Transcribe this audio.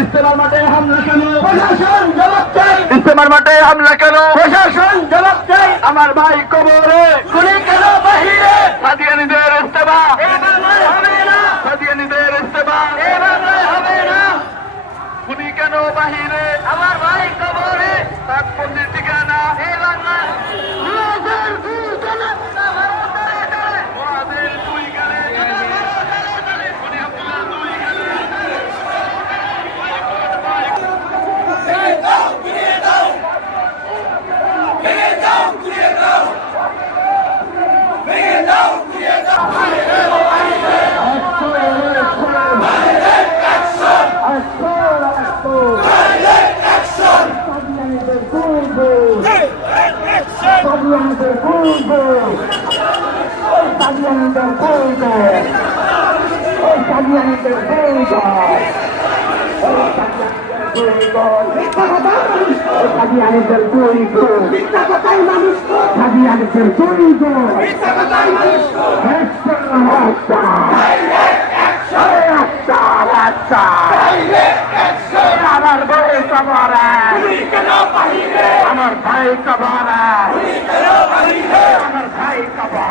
ইস্তেমার মাঠে হামলা কেন? প্রশাসন জবাব চাই। ইস্তেমার মাঠে হামলা কেন? প্রশাসন জবাব চাই। আমার ভাই কবরে, খুনি কেন বাহিরে? কাদিয়ানীদের ইস্তেমা এ বাংলায় হবে না। কাদিয়ানীদের ইস্তেমা এ বাংলায় হবে না। খুনি কেন বাহিরে? আমার ভাই কবরে। তাকবন্দির ঠিকানা এ বাংলায়। আমার ভাই কবরে, আমার ভাই কবরে, আমার ভাই কবরে।